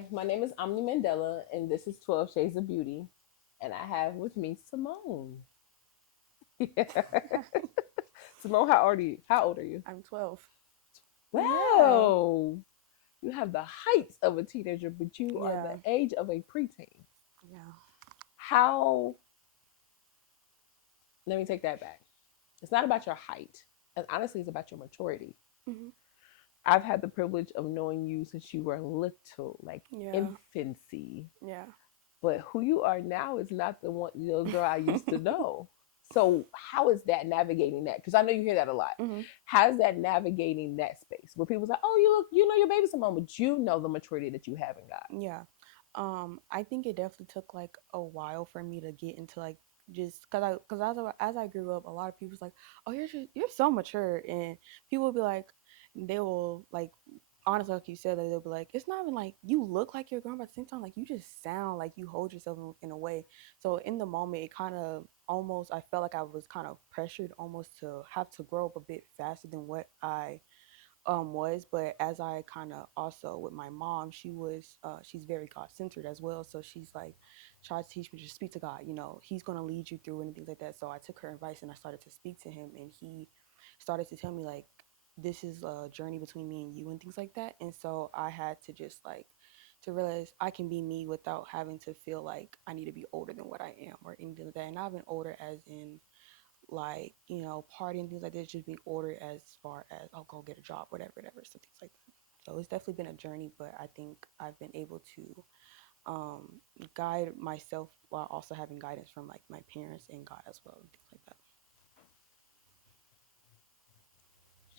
Hi, my name is Omni Mandela, and this is 12 Shades of Beauty. And I have with me Symone. Symone, How old are you? I'm 12. Yeah. Wow, you have the heights of a teenager, but you are the Yeah. age of a preteen. Yeah. How? Let me take that back. It's not about your height, and honestly, it's about your maturity. Hmm. I've had the privilege of knowing you since you were little, like Yeah. infancy. Yeah. But who you are now is not the one the girl I used to know. So how is that navigating that? Because I know you hear that a lot. Hmm. How's that navigating that space where people's like, oh, you know your baby's a mom, but you know the maturity that you have in God. Yeah. I think it definitely took like a while for me to get into like just because as I grew up, a lot of people's like, oh, you're so mature, and people will be like, they will like. Honestly, like you said, like, they'll be like, it's not even like you look like you're grown, but at the same time, like you just sound like you hold yourself in a way. So in the moment, it kind of almost I felt like I was kind of pressured almost to have to grow up a bit faster than what I was. But as I kind of also with my mom, she's very God centered as well, so she's like tries to teach me to speak to God, he's going to lead you through and things like that. So I took her advice and I started to speak to him, and he started to tell me like this is a journey between me and you and things like that. And so I had to just like to realize I can be me without having to feel like I need to be older than what I am or anything like that. And I've been older as in like partying things like this, just being ordered as far as I'll go get a job, whatever, so things like that. So it's definitely been a journey, but I think I've been able to um, guide myself while also having guidance from like my parents and God as well, and things like that.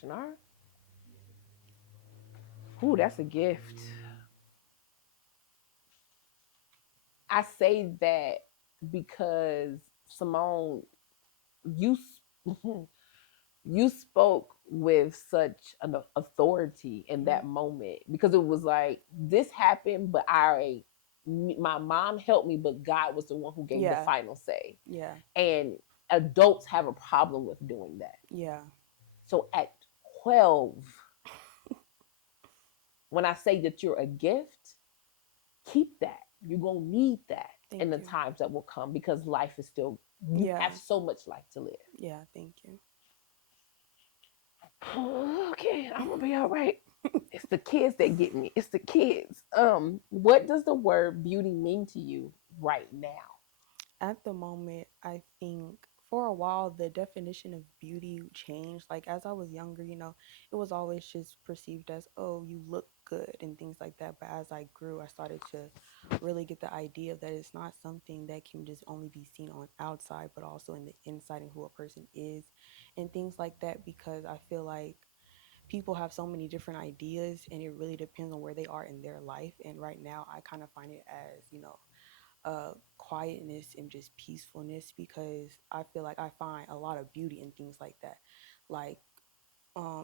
Shanar? Ooh, that's a gift. I say that because Simone, you you spoke with such an authority in Hmm. that moment because it was like this happened, but my mom helped me, but God was the one who gave the Yeah, final say. yeah, And adults have a problem with doing that. yeah. So at 12, when I say that you're a gift, keep that. You're going to need that in Thank the you. times that will come because life is still, you Yeah, have so much life to live. yeah. Thank you. Okay, I'm gonna be all right. It's the kids that get me. It's the kids. What does the word beauty mean to you right now? At the moment, I think for a while the definition of beauty changed. Like as I was younger, it was always just perceived as, oh, you look good and things like that. But as I grew, I started to really get the idea that it's not something that can just only be seen on outside, but also in the inside and who a person is and things like that. Because I feel like people have so many different ideas and it really depends on where they are in their life. And right now, I kind of find it as, quietness and just peacefulness, because I feel like I find a lot of beauty in things like that. Like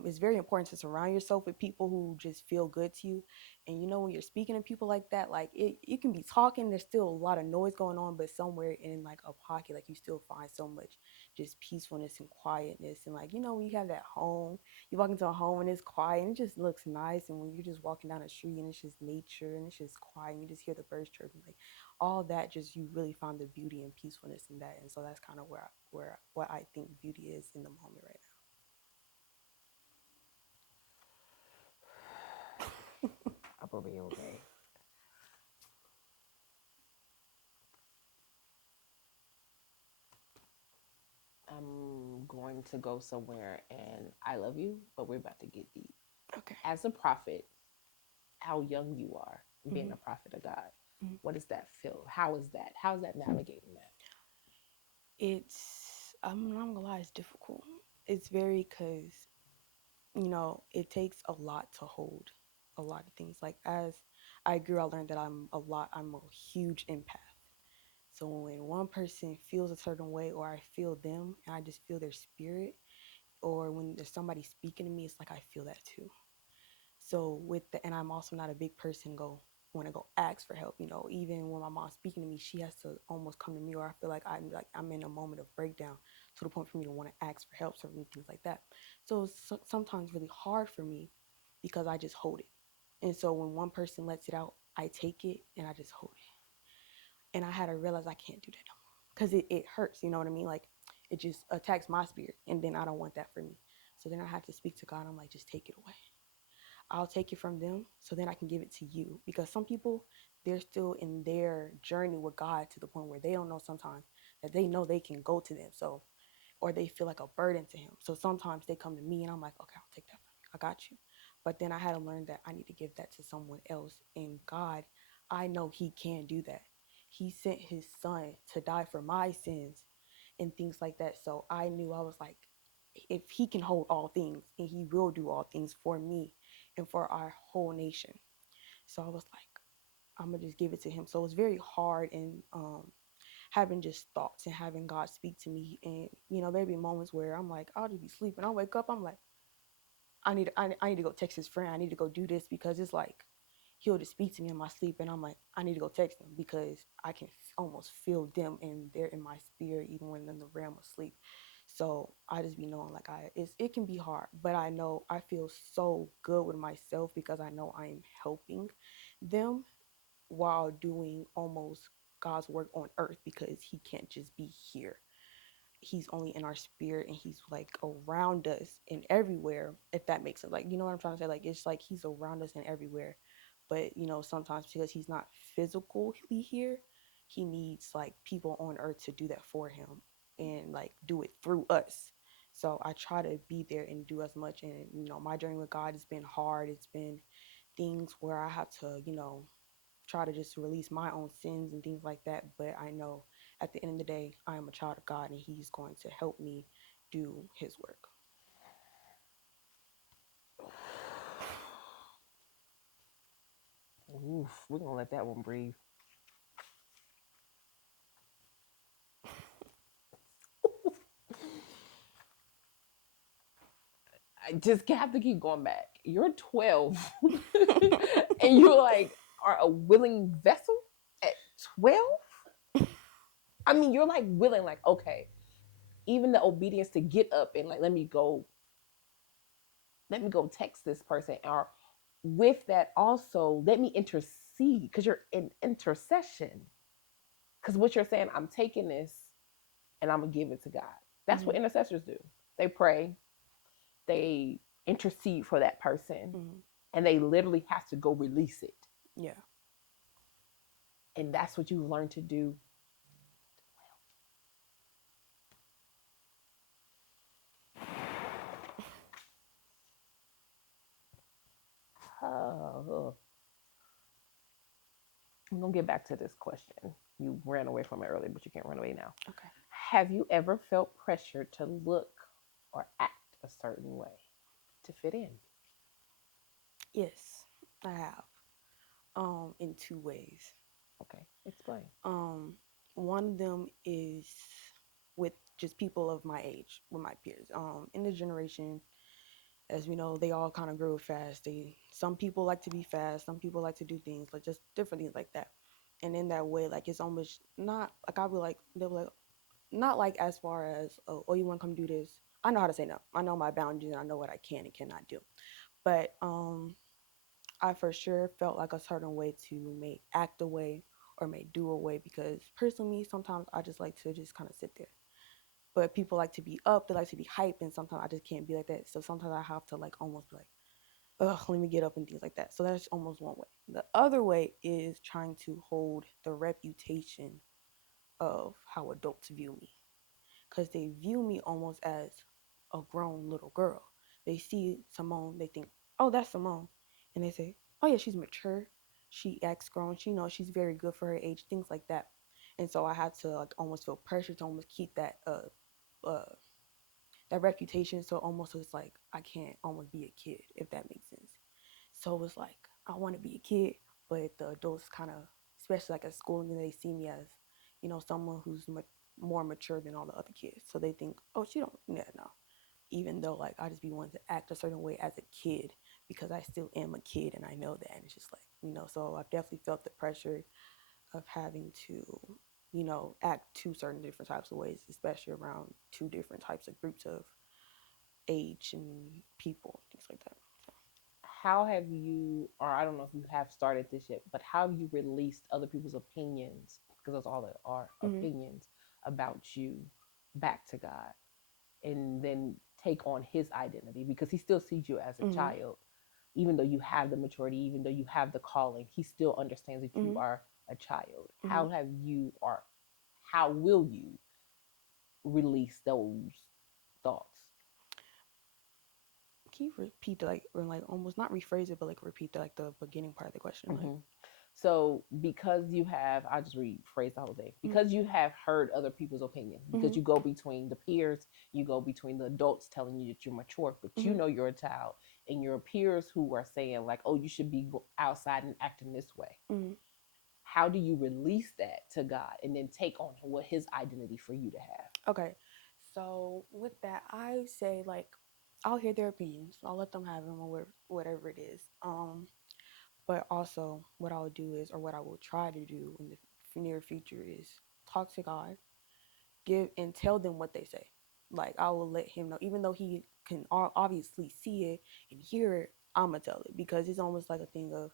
it's very important to surround yourself with people who just feel good to you. And when you're speaking to people like that, like you can be talking, there's still a lot of noise going on, but somewhere in like a pocket, like you still find so much just peacefulness and quietness. And like, when you have that home, you walk into a home and it's quiet and it just looks nice. And when you're just walking down the street and it's just nature and it's just quiet and you just hear the birds chirping, like all that, just you really find the beauty and peacefulness in that. And so that's kind of where what I think beauty is in the moment right I'm gonna be okay. I'm going to go somewhere and I love you, but we're about to get deep. now. Okay. As a prophet, how young you are being Hmm. a prophet of God. Hmm. What does that feel? How is that? How's that navigating that? I'm not gonna lie, it's difficult. It's very, because it takes a lot to hold a lot of things. Like as I grew, I learned that I'm a huge empath. So when one person feels a certain way, or I feel them and I just feel their spirit, or when there's somebody speaking to me, it's like I feel that too. So and I'm also not a big person go want to go ask for help. Even when my mom's speaking to me, she has to almost come to me, or I feel like I'm in a moment of breakdown to the point for me to want to ask for help, certain things like that. So it's sometimes really hard for me because I just hold it. And so when one person lets it out, I take it and I just hold it. And I had to realize I can't do that no more because it hurts. You know what I mean? Like it just attacks my spirit, and then I don't want that for me. So then I have to speak to God. I'm like, just take it away. I'll take it from them so then I can give it to you. Because some people, they're still in their journey with God to the point where they don't know sometimes that they know they can go to them. So, or they feel like a burden to Him. So sometimes they come to me and I'm like, okay, I'll take that from you. I got you. But then I had to learn that I need to give that to someone else. And God, I know He can do that. He sent His Son to die for my sins and things like that. So I knew I was like, if He can hold all things, and He will do all things for me and for our whole nation. So I was like, I'm gonna just give it to Him. So it was very hard, and having just thoughts and having God speak to me. And there'd be moments where I'm like, I'll just be sleeping. I'll wake up. I'm like, I need to go text his friend. I need to go do this because it's like he'll just speak to me in my sleep, and I'm like, I need to go text them because I can almost feel them and they're in my spirit even when in the realm of sleep. So I just be knowing like it can be hard, but I know I feel so good with myself because I know I am helping them while doing almost God's work on earth because He can't just be here. He's only in our spirit and He's like around us and everywhere, if that makes sense. Like, you know what I'm trying to say? Like, it's like He's around us and everywhere. But, sometimes because He's not physically here, He needs like people on earth to do that for Him and like do it through us. So I try to be there and do as much. And, my journey with God has been hard. It's been things where I have to, try to just release my own sins and things like that. But I know at the end of the day, I am a child of God and He's going to help me do His work. Oof, we're gonna let that one breathe. I just have to keep going back. You're 12, and you like are a willing vessel at 12. I mean, you're like willing, like okay, even the obedience to get up and like let me go text this person, or with that also let me intercede because you're in intercession. Because what you're saying, I'm taking this and I'm gonna give it to God. That's what Mm-hmm. intercessors do. They pray, they intercede for that person, Mm-hmm. and they literally have to go release it. Yeah. And that's what you learn to do. Oh, I'm gonna get back to this question. You ran away from it earlier, but you can't run away now. Okay. Have you ever felt pressure to look or act a certain way to fit in? Yes, I have. In two ways. Okay, explain. Um, One of them is with just people of my age, with my peers. In this generation, as we know, they all kind of grow fast. Some people like to be fast, some people like to do things like just different things like that. And in that way, like it's almost not like I'll be like they'll be like not like as far as oh you want to come do this. I know how to say no. I know my boundaries and I know what I can and cannot do. But I for sure felt like a certain way to may act a way or may do a way because personally sometimes I just like to just kind of sit there. But people like to be up, they like to be hyped, and sometimes I just can't be like that. So sometimes I have to like almost be like, ugh, let me get up and things like that. So that's almost one way. The other way is trying to hold the reputation of how adults view me because they view me almost as a grown little girl. They see Symone, they think, oh, that's Symone. And they say, oh, yeah, she's mature. She acts grown. She knows she's very good for her age, things like that. And so I had to like almost feel pressure to almost keep uh, that reputation. So almost it's like I can't almost be a kid, if that makes sense. So it was like I want to be a kid, but the adults kind of, especially like at school, and they see me as, someone who's more mature than all the other kids. So they think, oh, she don't, yeah, no. Even though like I just be wanting to act a certain way as a kid because I still am a kid and I know that. And it's just like, so I've definitely felt the pressure of having to, act two certain different types of ways, especially around two different types of groups of age and people, things like that. So. how have you, or I don't know if you have started this yet, but how have you released other people's opinions, because that's all that are, Mm-hmm. opinions about you, back to God, and then take on His identity, because He still sees you as a Mm-hmm. child, even though you have the maturity, even though you have the calling, He still understands that you Mm-hmm. are a child. Mm-hmm. How have you, or how will you release those thoughts? Can you repeat like or like almost not rephrase it, but like repeat the beginning part of the question? Like, Hmm. So, because you have, I'll just rephrase the whole thing. mm-hmm. Because you have heard other people's opinions, Mm-hmm. because you go between the peers, you go between the adults telling you that you're mature, but you Mm-hmm. know you're a child, and your peers who are saying, like, oh, you should be outside and acting this way. Mm-hmm. How do you release that to God and then take on what His identity for you to have? Okay. So with that, I say like I'll hear their opinions. I'll let them have them or whatever it is. But also what I'll do is, or what I will try to do in the near future is talk to God, give and tell them what they say. Like I will let Him know, even though He can obviously see it and hear it. I'ma tell it because it's almost like a thing of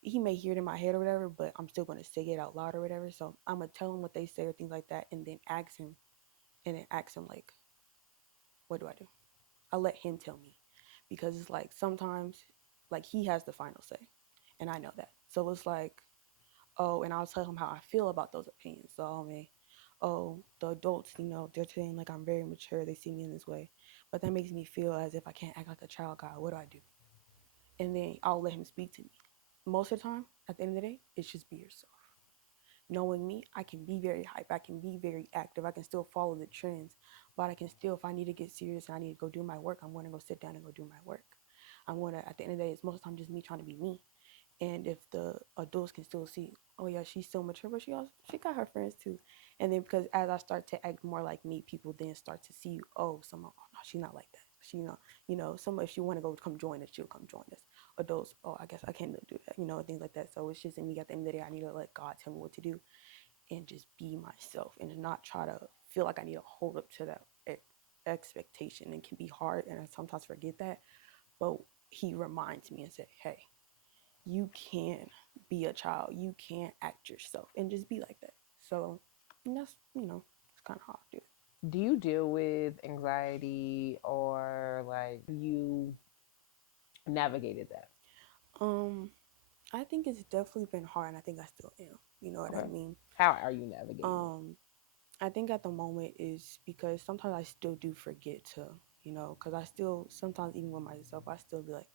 He may hear it in my head or whatever, but I'm still gonna say it out loud or whatever. So I'm gonna tell him what they say or things like that, and then ask him, like, what do I do? I let him tell me because it's like sometimes like he has the final say, and I know that. So it's like, oh, and I'll tell him how I feel about those opinions. So I mean, oh, the adults, they're saying like I'm very mature. They see me in this way, but that makes me feel as if I can't act like a child. God, what do I do? And then I'll let him speak to me. Most of the time, at the end of the day, it's just be yourself. Knowing me, I can be very hype. I can be very active. I can still follow the trends, but I can still, if I need to get serious and I need to go do my work, I'm going to go sit down and go do my work. I'm going to, at the end of the day, it's most of the time just me trying to be me. And if the adults can still see, oh yeah, she's still mature, but she got her friends too. And then because as I start to act more like me, people then start to see, oh, someone, oh no, she's not like that. She, some if she want to go come join us, she'll come join us. Adults, oh, I guess I can't do that, things like that. So it's just in me. At the end of the day, I need to let God tell me what to do and just be myself and not try to feel like I need to hold up to that expectation. It can be hard, and I sometimes forget that. But He reminds me and say, "Hey, you can be a child. You can act yourself and just be like that." So that's it's kind of how I do it. Do you deal with anxiety, or like you navigated that? Um, I think it's definitely been hard, and I think I still am. You know what I Okay. mean? How are you navigating it? Um, I think at the moment is because sometimes I still do forget to, because I still sometimes even with myself, I still be like,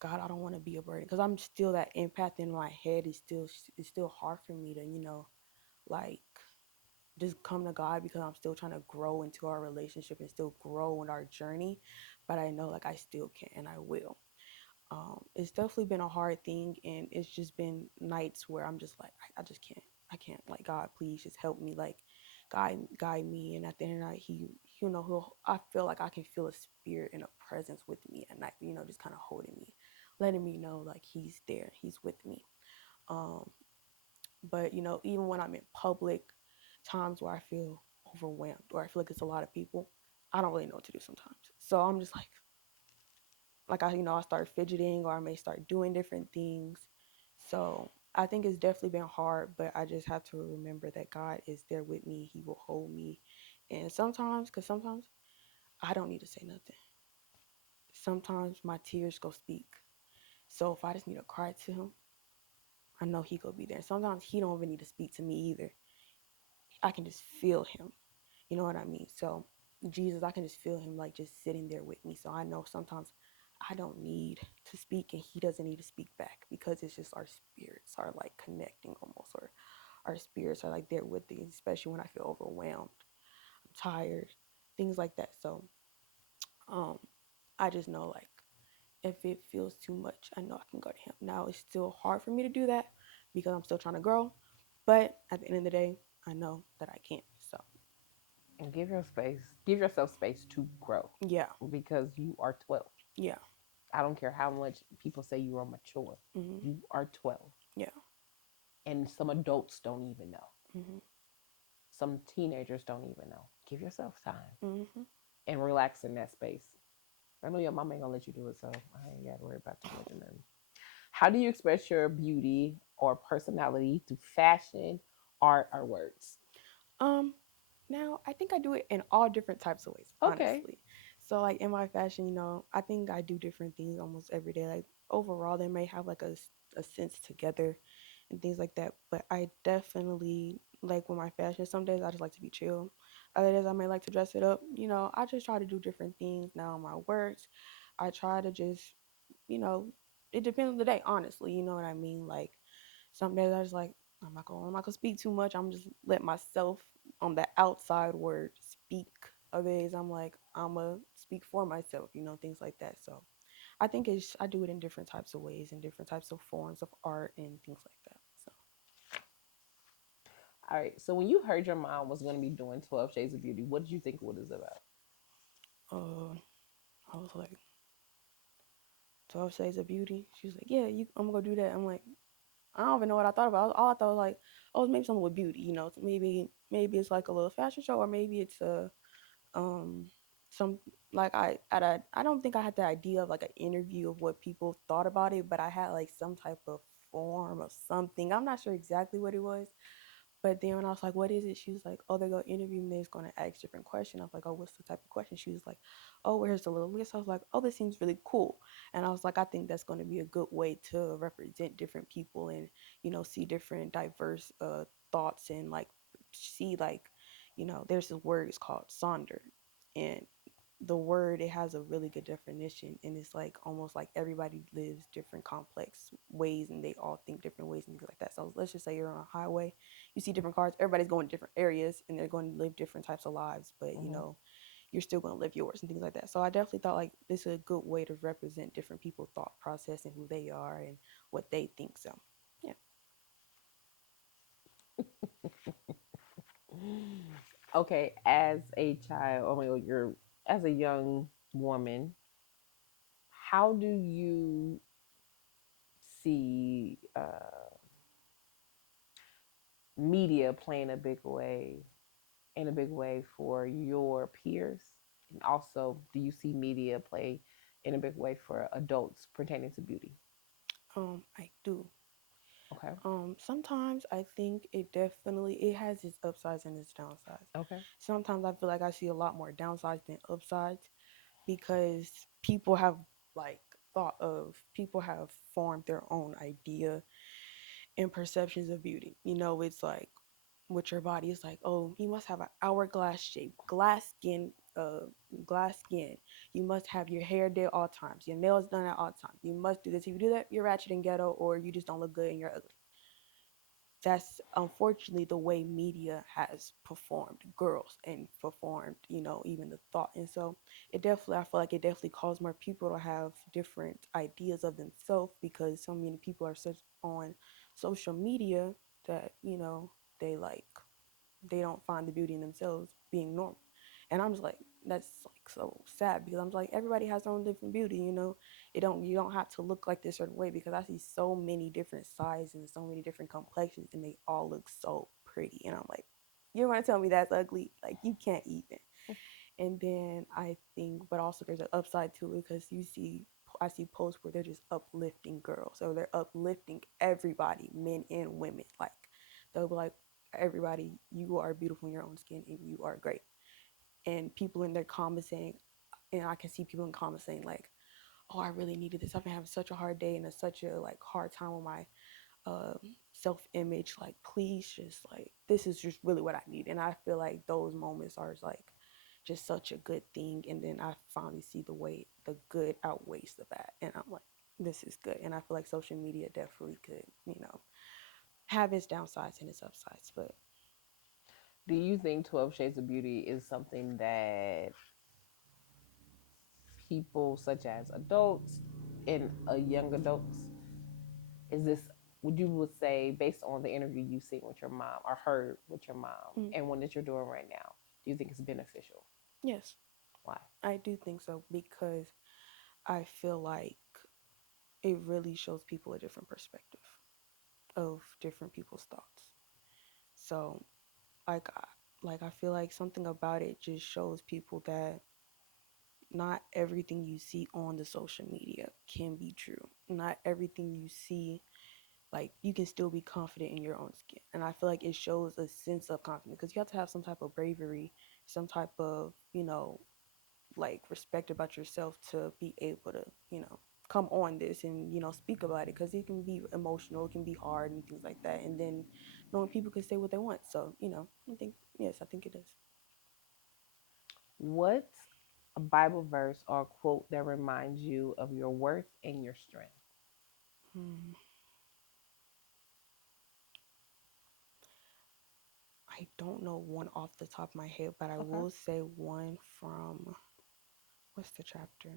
God, I don't want to be a burden because I'm still that empath in my head. It's still hard for me to, like just come to God because I'm still trying to grow into our relationship and still grow in our journey. But I know like I still can and I will. It's definitely been a hard thing, and it's just been nights where I'm just like I just can't. I can't, like, God, please just help me, like guide me. And at the end of the night, he'll I feel like I can feel a spirit and a presence with me at night, just kind of holding me, letting me know like He's there, He's with me. Um, but even when I'm in public, times where I feel overwhelmed or I feel like it's a lot of people, I don't really know what to do sometimes. So I'm just like I start fidgeting or I may start doing different things. So I think it's definitely been hard, but I just have to remember that God is there with me. He will hold me. And because sometimes I don't need to say nothing. Sometimes my tears go speak. So if I just need to cry to Him, I know He gonna be there. Sometimes He don't even need to speak to me either. I can just feel Him. You know what I mean? So Jesus, I can just feel Him like just sitting there with me. So I know sometimes I don't need to speak and He doesn't need to speak back because it's just our spirits are like connecting almost, or our spirits are like there with me, especially when I feel overwhelmed, I'm tired, things like that. So um I just know like if it feels too much, I know I can go to Him. Now it's still hard for me to do that because I'm still trying to grow. But at the end of the day, I know that I can. So And give yourself space to grow, yeah. because you are 12. Yeah. I don't care how much people say you are mature. Hmm. You are 12. Yeah. And some adults don't even know. Hmm. Some teenagers don't even know. Give yourself time Hmm. and relax in that space. I know your mom ain't gonna let you do it, so I ain't gotta worry about too much of nothing. How do you express your beauty or personality through fashion, art, or words? Um, Now I think I do it in all different types of ways, Okay. honestly. So like in my fashion, I think I do different things almost every day. Like overall, they may have like a sense together and things like that. But I definitely like with my fashion. Some days I just like to be chill. Other days I may like to dress it up. I just try to do different things. Now my works, I try to just, you know, it depends on the day. Honestly, you know what I mean. Like some days I just like I'm not gonna speak too much. I'm just let myself on the outside word speak. Other days I'm like I'ma speak for myself, things like that. So I do it in different types of ways, in different types of forms of art and things like that. So All right. So when you heard your mom was gonna be doing 12 Shades of Beauty, what did you think it was about? uh I was like 12 Shades of Beauty. She was like, yeah, I'm gonna go do that. I'm like, I don't even know what I thought about. All I thought was like, oh, it's maybe something with beauty, maybe it's like a little fashion show, or maybe it's a um some like I don't think I had the idea of like an interview of what people thought about it, but I had like some type of form of something. I'm not sure exactly what it was, but then when I was like, what is it? She was like, oh, they're gonna interview me. They're gonna ask different questions. I was like, oh, what's the type of question? She was like, oh, where's the little list? I was like, oh, this seems really cool. And I was like, I think that's gonna be a good way to represent different people and see different diverse thoughts and like see like there's a word it's called sonder, and the word it has a really good definition, and it's like almost like everybody lives different complex ways and they all think different ways and things like that. So let's just say you're on a highway, you see different cars, everybody's going to different areas and they're going to live different types of lives, but Mm-hmm. you're still going to live yours and things like that. So I definitely thought like this is a good way to represent different people's thought process and who they are and what they think. So yeah. Okay, as a child, oh my God, you're as a young woman, how do you see media playing in a big way for your peers? And also, do you see media play in a big way for adults pertaining to beauty? I do. Okay. Sometimes I think it has its upsides and its downsides. Okay. Sometimes I feel like I see a lot more downsides than upsides because people have formed their own idea and perceptions of beauty. It's like with your body, it's like, oh, you must have an hourglass shape, glass skin. You must have your hair did all times, your nails done at all times. You must do this. If you do that, you're ratchet and ghetto, or you just don't look good and you're ugly. That's unfortunately the way media has performed girls and performed, even the thought. And so I feel like it definitely caused more people to have different ideas of themselves because so many people are such on social media that, they like they don't find the beauty in themselves being normal. And I'm just like, that's like so sad because I'm just like, everybody has their own different beauty, you don't have to look like this certain way because I see so many different sizes and so many different complexions and they all look so pretty. And I'm like, you're gonna tell me that's ugly? Like you can't even. And then I think, but also there's an upside to it because I see posts where they're just uplifting girls, so they're uplifting everybody, men and women. Like they'll be like, everybody, you are beautiful in your own skin and you are great. And people in their comments saying, and I can see people in comments saying like, oh, I really needed this. I've been having such a hard day and such a like hard time with my um, self image. Like, please, just like this is just really what I need. And I feel like those moments are like just such a good thing. And then I finally see the way the good outweighs the bad, and I'm like, this is good. And I feel like social media definitely could, have its downsides and its upsides. But Do you think 12 Shades of Beauty is something that people such as adults and young adults, is this, would you would say, based on the interview you've seen with your mom or heard with your mom mm, and one that you're doing right now, do you think it's beneficial? yes, Why? I do think so because I feel like it really shows people a different perspective of different people's thoughts. So like I, like I feel like something about it just shows people that not everything you see on the social media can be true. Not everything you see, like, you can still be confident in your own skin. And I feel like it shows a sense of confidence because you have to have some type of bravery, some type of, like, respect about yourself to be able to, come on this and, speak about it, because it can be emotional, it can be hard and things like that. And then knowing people can say what they want. So, I think, yes, I think it is. What's a Bible verse or quote that reminds you of your worth and your strength? Hmm. I don't know one off the top of my head, but I Okay. will say one from, what's the chapter?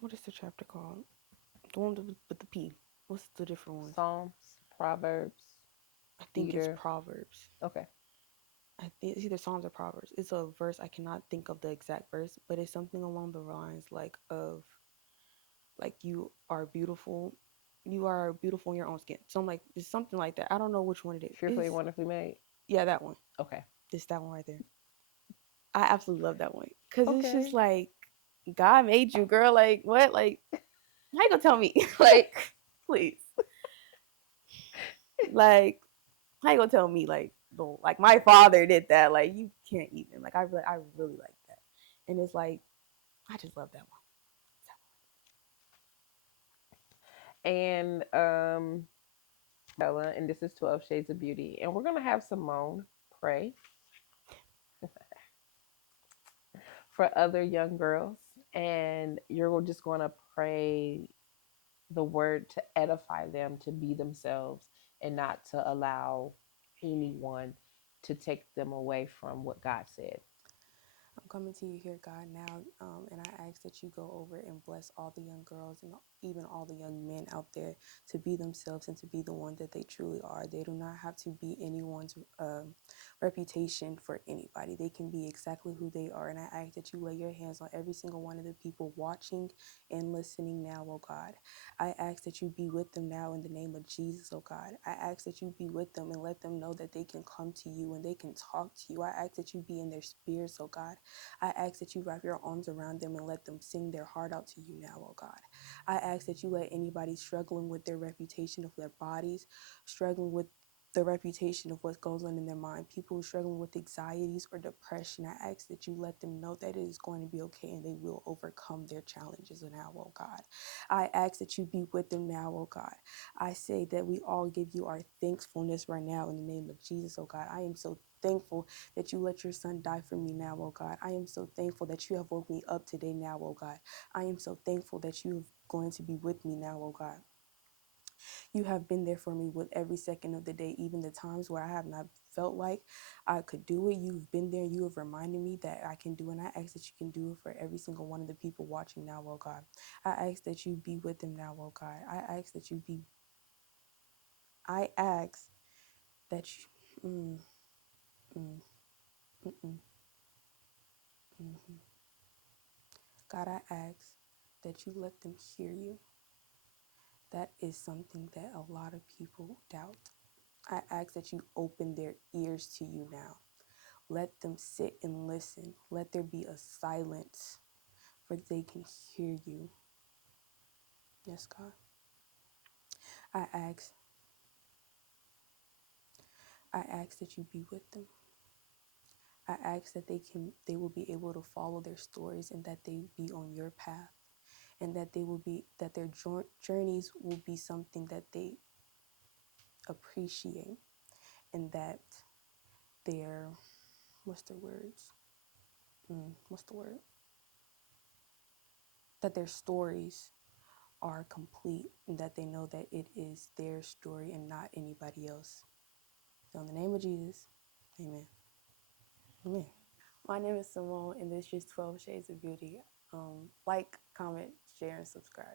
What is the chapter called? The one with the P. What's the different ones? Psalms, Proverbs, I think it's Peter. Proverbs. Okay. I think it's either Psalms or Proverbs. It's a verse. I cannot think of the exact verse, but it's something along the lines like you are beautiful. You are beautiful in your own skin. So I'm like, it's something like that. I don't know which one it is. Fearfully and It's wonderfully made. Yeah, that one. Okay. It's that one right there. I absolutely love that one because it's just Okay. like God made you, girl. Like what? Like how you gonna tell me? Like please, like how you gonna tell me? Like no, like my father did that. Like you can't even. Like I really like that, and it's like I just love that one. And Bella, and this is 12 Shades of Beauty. And we're gonna have Symone pray for other young girls. And you're just gonna pray the word to edify them to be themselves and not to allow anyone to take them away from what God said. I'm coming to you here, God, now, and I ask that you go over and bless all the young girls and even all the young men out there to be themselves and to be the one that they truly are. They do not have to be anyone's reputation for anybody. They can be exactly who they are, and I ask that you lay your hands on every single one of the people watching and listening now, oh God. I ask that you be with them now in the name of Jesus, oh God. I ask that you be with them and let them know that they can come to you and they can talk to you. I ask that you be in their spirits, oh God. I ask that you wrap your arms around them and let them sing their heart out to you now, oh God. I ask that you let anybody struggling with their reputation of their bodies, struggling with the reputation of what goes on in their mind, people struggling with anxieties or depression, I ask that you let them know that it is going to be okay and they will overcome their challenges now, oh God. I ask that you be with them now, oh God. I say that we all give you our thankfulness right now in the name of Jesus, oh God. I am so thankful that you let your son die for me now, oh God. I am so thankful that you have woke me up today now, oh God. I am so thankful that you are going to be with me now, oh God. You have been there for me with every second of the day, even the times where I have not felt like I could do it. You've been there. You have reminded me that I can do it. And I ask that you can do it for every single one of the people watching now, oh God. I ask that you be with them now, oh God. I ask that you, mm, mm, mm, mm. God, I ask that you let them hear you. That is something that a lot of people doubt. I ask that you open their ears to you now. Let them sit and listen. Let there be a silence for they can hear you. Yes, God. I ask, I ask that you be with them. I ask that they will be able to follow their stories and that they be on your path and that their journeys will be something that they appreciate and that their, what's the words? What's the word? That their stories are complete and that they know that it is their story and not anybody else. So in the name of Jesus, amen. Amen. My name is Symone and this is 12 Shades of Beauty. Like, comment, share, and subscribe.